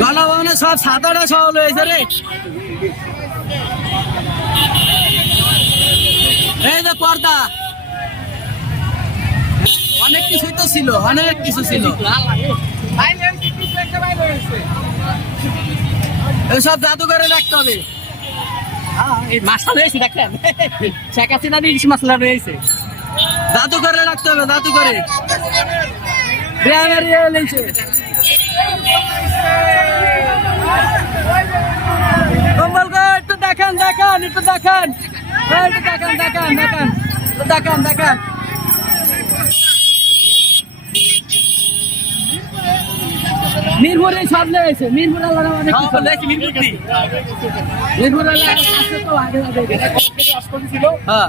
গণভবনে সব সাদাটা সহল হয়েছে রে। এই যে পর্দা। অনেক কিছুই তো ছিল অনেক কিছু ছিল। এসব জাদুঘরে রাখতে হবে। এই মাছটা রয়েছে দেখেন। শেখ হাসিনা ইলিশ মাছলা রয়েছে। জাদুঘরে রাখতে হবে জাদুঘরে। কম্বল একটু দেখান দেখান একটু দেখান। এই, একটু দেখান দেখান দেখান দেখান দেখান। মিরপুরে সব লেগেছে মিরপুর আল্লাহ অনেক কিছু মিরপুর আল্লাহ তো আগে আগে। হ্যাঁ।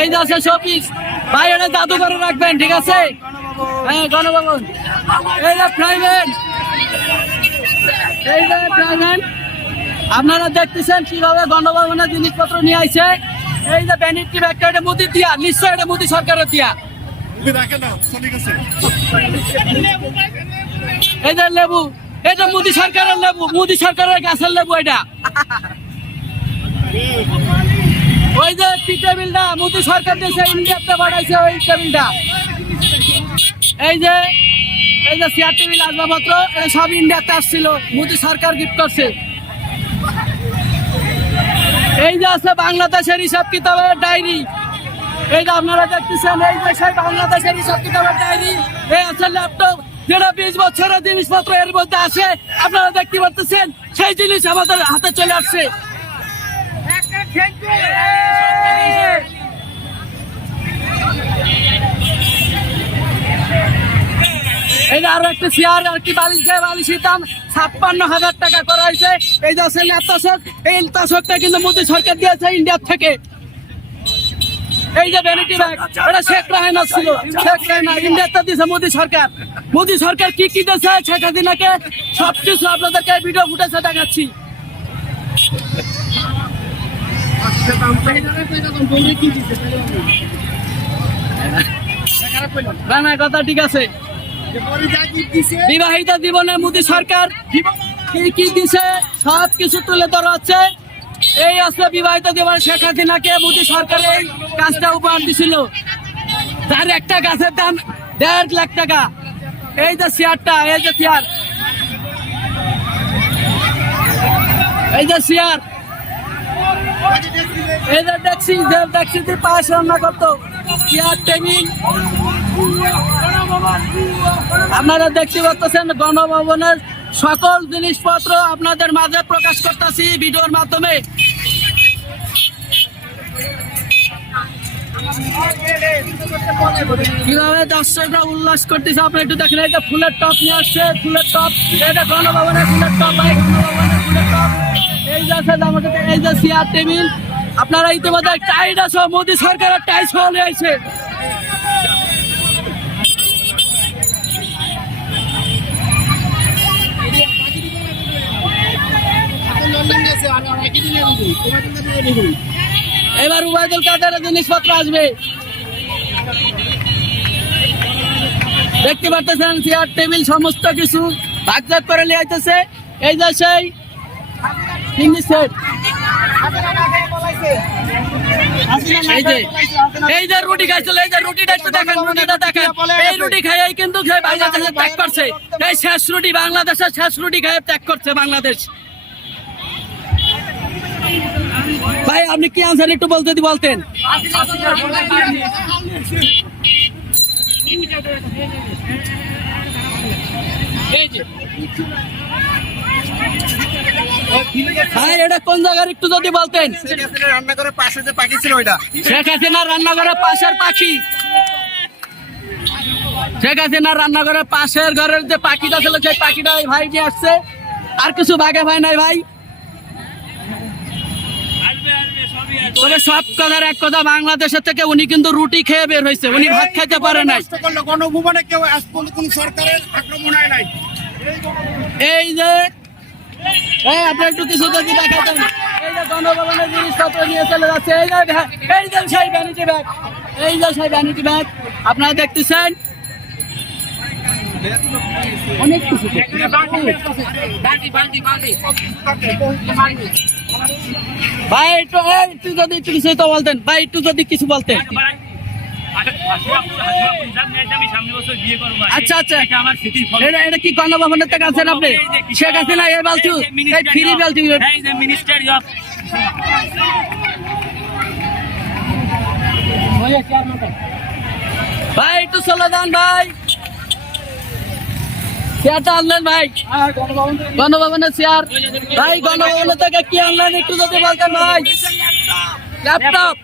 এই শোপিস ভাই, এটা জাদুঘরে রাখবেন, ঠিক আছে? হ্যাঁ গণভবন। এই যে প্রাইভেট এই যে প্রাইভেট আপনারা দেখতেছেন কীভাবে গণভবনের জিনিসপত্র নিয়ে আইছে। এই যে ব্যানিটি ব্যাগটা এটা মোদি দিয়া, নিশ্চয় এটা মোদি সরকারের দিয়া। এই যে লেবু, এটা মোদি সরকারের লেবু, মোদি সরকারের গাছের লেবু এটা। ওই যে টি টেবিলটা, মোদি সরকার দেশে ইন্ডিয়াতে বাড়াইছে ওই টেবিলটা। এই যে এই যে চেয়ার টেবিল আসবাবপত্র এটা সব ইন্ডিয়াতে আসছিল, মোদি সরকার গিফট করছে। এই যে আছে বাংলাদেশের হিসাব কিতাবের ডায়েরি। এই যে আপনারা দেখতেছেন, এই যে সেই বাংলাদেশের হিসাব কিতাবের ডায়েরি। এই আছে ল্যাপটপ যেটা বিশ বছরের জিনিসপত্র, এর মধ্যে আছে। আপনারা দেখতে পাচ্ছেন সেই জিনিস আমাদের হাতে চলে আসছে এই যে আরও একটা চেয়ার আর কি বালিশ দেয় বালিশের দাম ছাপ্পান্ন হাজার টাকা করা হয়েছে। এই যে আছে এই ল্যাপটপটা কিন্তু মোদী সরকার দিয়েছে ইন্ডিয়ার থেকে। এই যে ভ্যানিটি ব্যাগ শেখ রাহেনা ছিল। শেখ রাহেনা দিয়েছে মোদী সরকার। মোদী সরকার কি কি দিয়েছে? শেখ হাসিনাকে সব কিছু আপনাদেরকে ভিডিও ফুটেছে দেখাচ্ছি। কথা ঠিক আছে। বিবাহিত জীবনে মোদী সরকার কি কি দিছে? সব কিছু তুলে ধরা হচ্ছে। এই আসলে বিবাহিত জীবনে শেখ হাসিনাকে মোদী সরকার এই কাজটা উপহার দিছিল। তার একটা গাছের দাম দেড় লাখ টাকা। এই যে চেয়ারটা এই যে চেয়ার এই যে চেয়ার এই যে ট্যাক্সি দিয়ে পাশ রান্না করতো। চেয়ার টেবিল আপনারা দেখতে পাচ্ছেন গণভবনের সকল জিনিসপত্র আপনাদের মাঝে প্রকাশ করতেছি ভিডিওর মাধ্যমে। কীভাবে দর্শকরা উল্লাস করতেছে, আপনি একটু দেখেন, এই ফুলের টপ নিয়ে আসছে, ফুলের টপ। এটা গণভবনের ফুলের টপ, ভাই এই যে আছে চেয়ার টেবিল আপনারা ইতিমধ্যে টাইট আছে মোদী সরকারের টাইট হয়ে আছে এবার উবায়দুল কাদের জিনিসপত্র আসবে। দেখতে পারতেছেন চেয়ার টেবিল সমস্ত কিছু ভাগ ভাগজাত করে নিয়ে আইতেছে। এই যে সেই এই যে রুটি খাইছিল এই যে রুটি কিন্তু বাংলাদেশে ত্যাগ করছে। এই শেষ রুটি বাংলাদেশের শেষ রুটি খেয়ে ত্যাগ করছে বাংলাদেশ। ভাই আপনি কি আনসার একটু বলতে বলতেন। ভাই এটা কোন জায়গার একটু যদি বলতেন। রান্না করে পাশে যে পাখি ছিল ওইটা। শেখ হাসিনা রান্নাঘরের পাশের পাখি। শেখ হাসিনা রান্নাঘরের পাশের ঘরের যে পাখিটা ছিল সেই পাখিটা ভাই নিয়ে আসছে। আর কিছু বাগে ভাই নাই ভাই। তবে সব কথার এক কথা বাংলাদেশের থেকে উনি কিন্তু রুটি খেয়ে বের হয়েছে। উনি ভাত খাইতে পারে নাই। গণভবনে কেউ কোন সরকারের আক্রমণ হয় নাই। এই যে এই আপনি একটু কিছু যদি দেখাতেন। এই যে গণভবনের জিনিসপত্র নিয়ে চলে যাচ্ছে এই যে এই যে সেই ভ্যানিটি ব্যাগ এই যে সেই ভ্যানিটি ব্যাগ আপনারা দেখতেছেন? অনেক কিছু ভাই একটু একটু যদি একটু কিছু তো বলতেন। ভাই একটু যদি কিছু বলতেন। আচ্ছা আচ্ছা ফল। এটা এটা কি গণভবনের থেকে আছেন আপনি? শেখ হাসিনা এই বালচু এই ফ্রি বালচু মিনিস্টারি অফ ভাই একটু চলে যান ভাই। চেয়ারটা আনলেন ভাই। গণভবনের চেয়ার ভাই গণভবনের থেকে কি আনলেন? একটু যদি বলতেন ভাই। ল্যাপটপ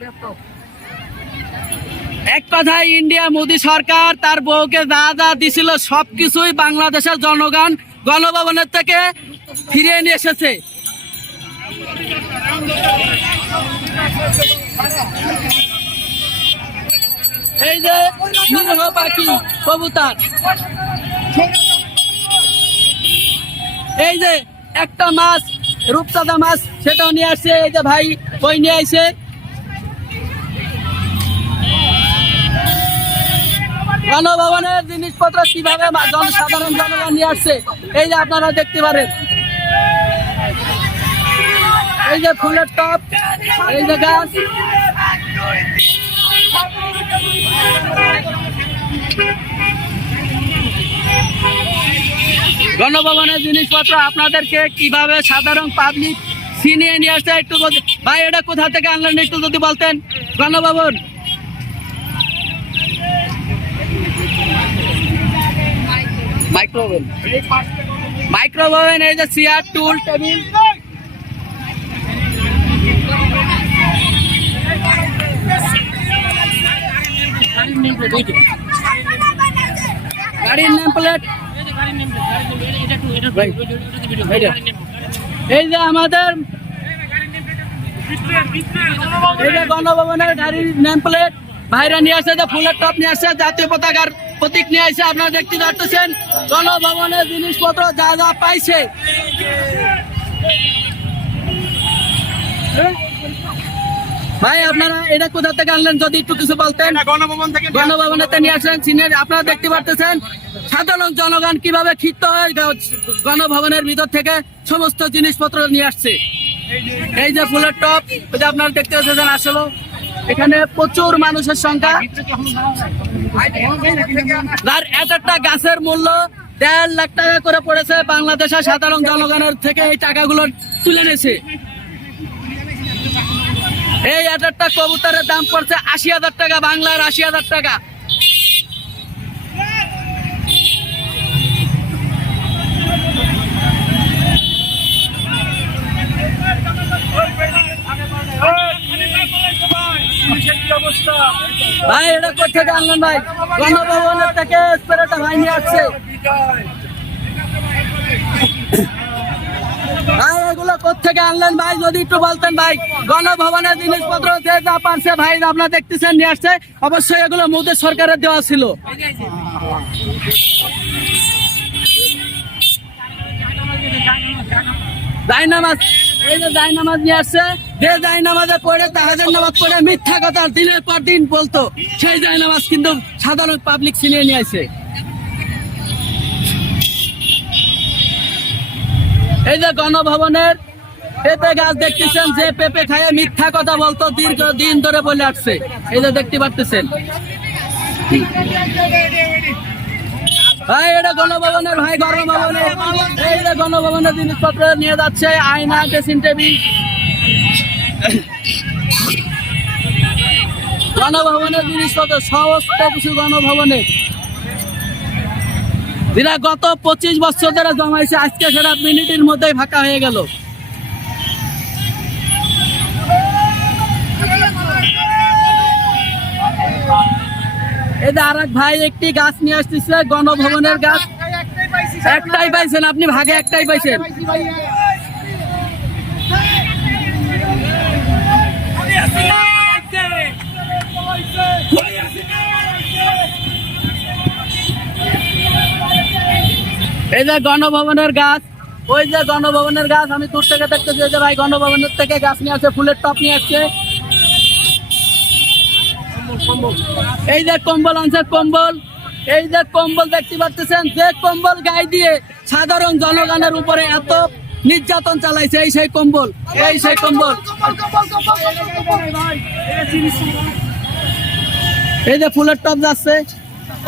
এক কথায় ইন্ডিয়া, মোদি সরকার তার বউকে যা যা দিছিল সবকিছুই বাংলাদেশের জনগণ গণভবনের থেকে ফিরিয়ে নিয়ে এসেছে। এই যে পাখি, কবুতর। এই যে একটা মাছ, রূপচাঁদা মাছ, সেটাও নিয়ে আসছে। এই যে ভাই, ওই নিয়ে আসছে গণভবনের জিনিসপত্র কীভাবে সাধারণ জনগণ নিয়ে আসছে, এই যে আপনারা দেখতে পারেন। এই যে ফুলের টপ এই যে গাছ। গণভবনের জিনিসপত্র আপনাদেরকে কীভাবে সাধারণ পাবলিক ছিনিয়ে নিয়ে আসছে একটু ভাই, এটা কোথা থেকে আনলেন একটু যদি বলতেন? গণভবন। মাইক্রোওভেন মাইক্রোওভেন এই যে টুল টেবিল গাড়ির নেম প্লেট এই যে আমাদের এই যে গণভবনের গাড়ির নেম প্লেট ভাইরা নিয়ে আসছে যে ফুলের টপ নিয়ে আসছে জাতীয় পতাকার প্রতীক নিয়ে আসছে আপনারা দেখতে পাচ্ছেন গণভবনের জিনিসপত্র যা যা পাইছে ভাই আপনারা এটা কোথা থেকে আনলেন? যদি একটু কিছু বলতেন। এটা গণভবন থেকে নিয়ে আসলেন সিনিয়র আপনারা দেখতে পারতেছেন সাধারণ জনগণ কীভাবে ক্ষিপ্ত হয়ে গণভবনের ভিতর থেকে সমস্ত জিনিসপত্র নিয়ে আসছে। এই যে ফুলের টপ যে আপনারা দেখতে পাচ্ছেন আসলে এখানে প্রচুর মানুষের সংখ্যা। যার এক একটা গাছের মূল্য দেড় লাখ টাকা করে পড়েছে। বাংলাদেশের সাধারণ জনগণের থেকে এই টাকাগুলো তুলে নিয়েছে। এই একটা কবুতরের দাম পড়ছে আশি হাজার টাকা, বাংলার আশি হাজার টাকা। ভাই, এটা কোথেকে আনলেন ভাই? গণভবনের থেকে স্প্রেটা ভাই নিয়ে আসছে। কোথেকে আনলেন ভাই, যদি একটু বলতেন ভাই। গণভবনের জিনিসপত্র যে যা পারছে ভাই, আপনারা দেখতেছেন, নিয়ে আসছে। অবশ্যই এগুলো মোদী সরকারের দেওয়া ছিল। নামাজ মিথ্যা কথা দিনের পর দিন বলতো। সেই জায়নামাজ কিন্তু সাধারণ পাবলিক এই যে গণভবনের পেঁপে গাছ দেখতেছেন যে পেঁপে খায় মিথ্যা কথা বলতো, দীর্ঘ দিন ধরে বলে আসছে। এই যে দেখতে এটা গণভবনের জিনিসপত্র কিছু গত পঁচিশ বছর ধরে জমাইছে, আজকে সেটা মিনিটের মধ্যেই ফাঁকা হয়ে গেল। এই যে আর ভাই একটি গাছ নিয়ে আসতেছে গণভবনের গাছ। একটাই পাইছেন আপনি ভাগে একটাই পাইছেন। এই যে গণভবনের গাছ ওই যে গণভবনের গাছ আমি দূর থেকে দেখতেছি যে ভাই গণভবনের থেকে গাছ নিয়ে আসছে ফুলের টপ নিয়ে আসছে। এই যে কম্বল আনছে, কম্বল। এই যে কম্বল দেখতে পাচ্ছেন, যে কম্বল গায়ে দিয়ে সাধারণ জনগণের উপরে এত নির্যাতন চালাইছে, এই সেই কম্বল, এই সেই কম্বল। এই যে ফুলের টপ যাচ্ছে,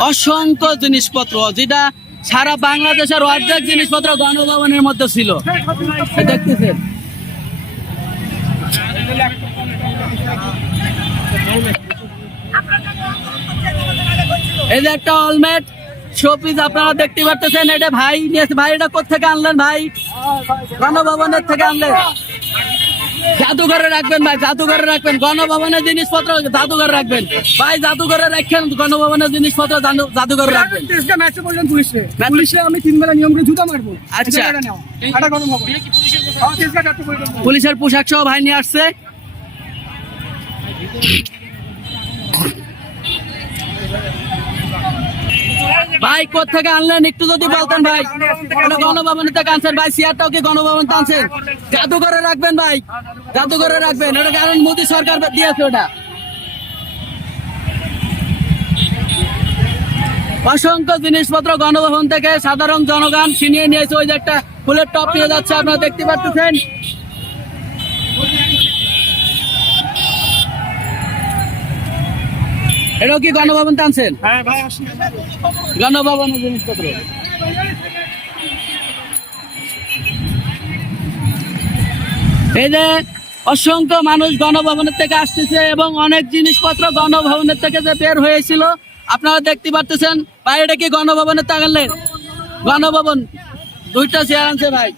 অসংখ্য জিনিসপত্র, যেটা সারা বাংলাদেশের অর্ধেক জিনিসপত্র গণভবনের মধ্যে ছিল। দেখতেছেন। এই যে একটা অলমেট শোপিস আপনারা দেখতে পাচ্ছেন এটা ভাই নিয়েছে ভাই এটা কোথেকে আনলেন ভাই? গণভবনের থেকে আনলেন। জাদুঘরে রাখবেন ভাই জাদুঘরে রাখবেন। গণভবনের জিনিসপত্র জাদুঘরে রাখবেন। ভাই জাদুঘরে রাখেন গণভবনের জিনিসপত্র জাদুঘরে রাখবেন। ম্যাচে বললেন পুলিশে। পুলিশে আমি তিন বেলা নিয়ম করে জুতা মারবো। আচ্ছা। হ্যাঁ, পুলিশের পোশাক সহ ভাই নিয়ে আসছে। ভাই কোথেকে আনলেন? একটু যদি বলতেন ভাই। এটা গণভবনের থেকে আনছেন? ভাই চেয়ারটাও কি গণভবন আনছেন জাদুঘরে রাখবেন ভাই। জাদুঘরে। রাখবেন। এটা কারণ মোদী সরকার দিয়েছে ওটা। অসংখ্য জিনিসপত্র গণভবন থেকে সাধারণ জনগণ ছিনিয়ে নিয়েছে। ওই যে একটা ফুলের টপ নিয়ে যাচ্ছে আপনারা দেখতে পাচ্ছেন। এটাও কি গণভবন টানছেন? হ্যাঁ গণভবনের জিনিসপত্র। এই যে অসংখ্য মানুষ গণভবনের থেকে আসতেছে এবং অনেক জিনিসপত্র গণভবনের থেকে যে বের হয়েছিল আপনারা দেখতে পারতেছেন। ভাই এটা কি গণভবনের তাকালেন গণভবন। দুইটা চেয়ার আনছে ভাই।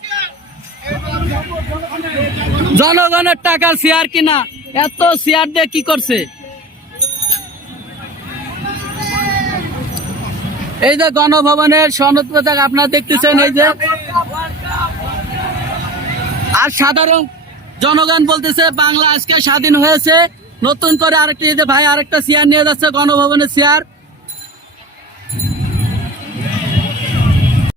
জনগণের টাকার চেয়ার কিনা? এত চেয়ার দিয়ে কি করছে? এই যে গণভবনের সনদ পোশাক আপনার দেখতেছেন, এই যে। আর সাধারণ জনগণ বলতেছে, বাংলা আজকে স্বাধীন হয়েছে। নতুন করে আরেকটি যে ভাই, আরেকটা চেয়ার নিয়ে যাচ্ছে গণভবনের চেয়ার